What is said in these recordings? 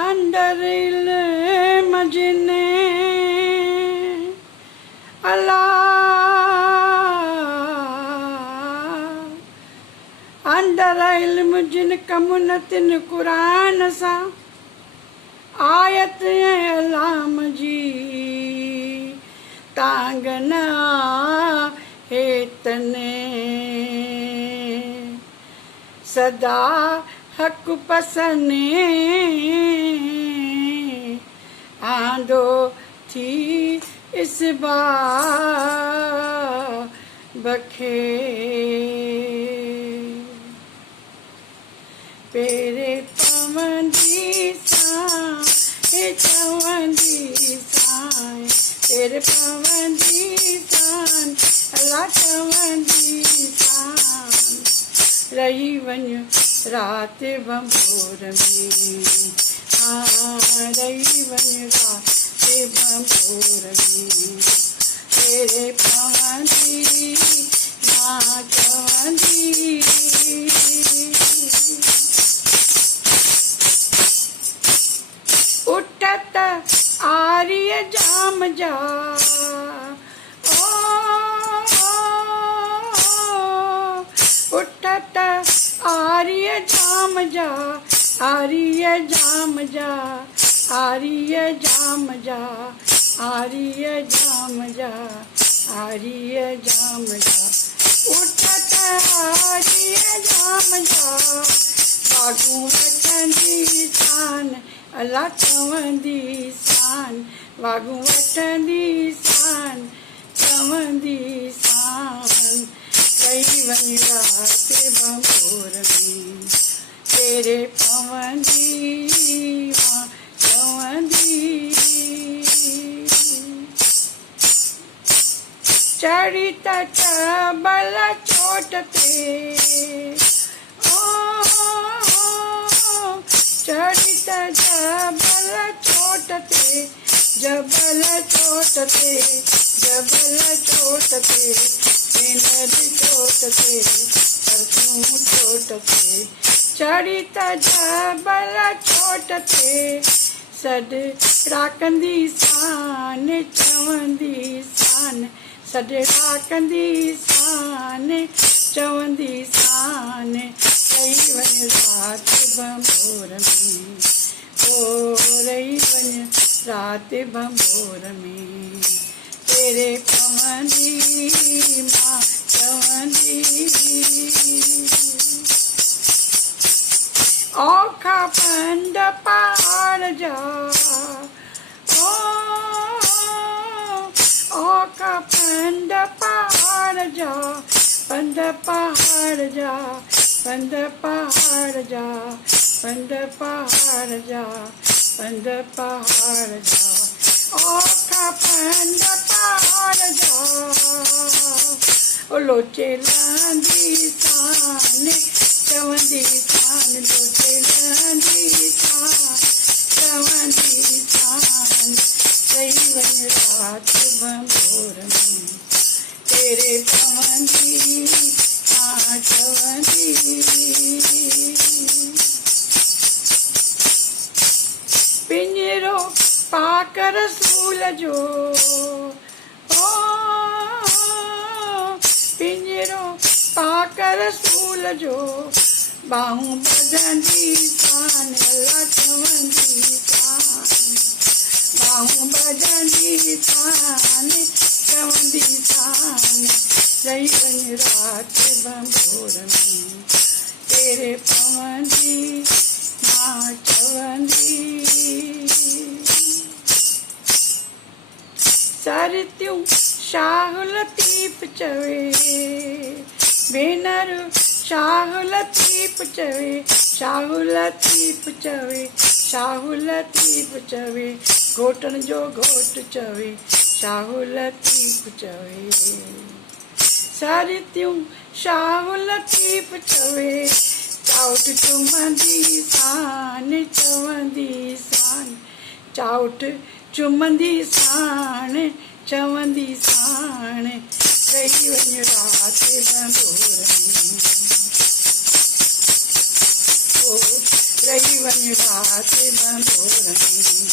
अंदर इल्म जिने अल्लाह अंदर इल्म जिन कमुनतिन कुरान सा आयत अलाम जी तांगना हेतने सदा हक पसने आंदो थी इस बार बखे पेरे पवंदी सा चवंदी सां पेरे पवंदी सान अल्लाह चवंदी सान रही वञ रात बंबोर में रही वञ रात बंबोर में तेरे पवंदी मां चवंदी उठत आर्य जाम जा उठत आर्य जाम जा आर्य जाम जा आर्य जाम जा आर्य जाम जा आर्य जाम जा उठत आर्य जाम जा बागू वठंदी सान अल्लाह चवंदी सान वागू वठंदी सान चवंदी सान रही वञ रात बंबोर में तेरे पवंदी मां चवंदी चढ़ी त बल चोट ते चढ़ी त जबल चोट ते जबल चोट ते जबल चोट ते नदी चोट ते परसूं चोट ते चढ़ी त जबल चोट ते सॾ राकंदी सान चवंदी सान सॾ राकंदी सान चवंदी सान रही वञ रात बंबोर में ओ रही वञ रात बंबोर में तेरे पवंदी मां चवंदी औखा पंध पहाड़ जा औखा पंध पहाड़ जा पंध पहाड़ जा पंध पहाड़ जा पंध पहाड़ जा पंध पहाड़ जा औखा पंध पहाड़ जा ओ लोचे लांदी सान चवंदी सान लोचे लांदी सान चवंदी सान रही वञ रात बंबोर में तेरे पवंदी मां चवंदी पिंजरो पाक रसूल जो पिंजरो पाक रसूल जो बाहूं बधंदी सान अल्लाह चवंदी सान बाहूं बधंदी सान चवंदी सान रही वञ रात बंबोर में तेरे पवंदी मां चवंदी सरतियूं शाह लतीफ़ चवे भेनर शाह लतीफ़ चवे शाह लतीफ़ चवे शाह लतीफ़ चवे घोटन जो घोट चवे शाह लतीफ़ चवे सरतियूं शाह लतीफ़ चवे चाउट चुमंदी सान चवंदी सान चाउट चुमंदी सान चवंदी सान रही वञ रात बंबोर में वञु राति भंभोर में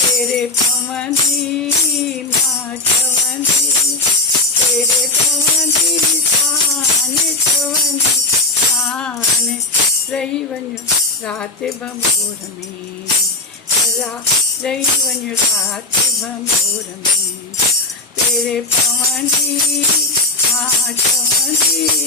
तेरे पवंदी मां चवंदी तेरे पवंदी सान चवंदी सान रही वञु राति भंभोर में रही वञु राति भंभोर में तेरे पवंदी मां चवंदी।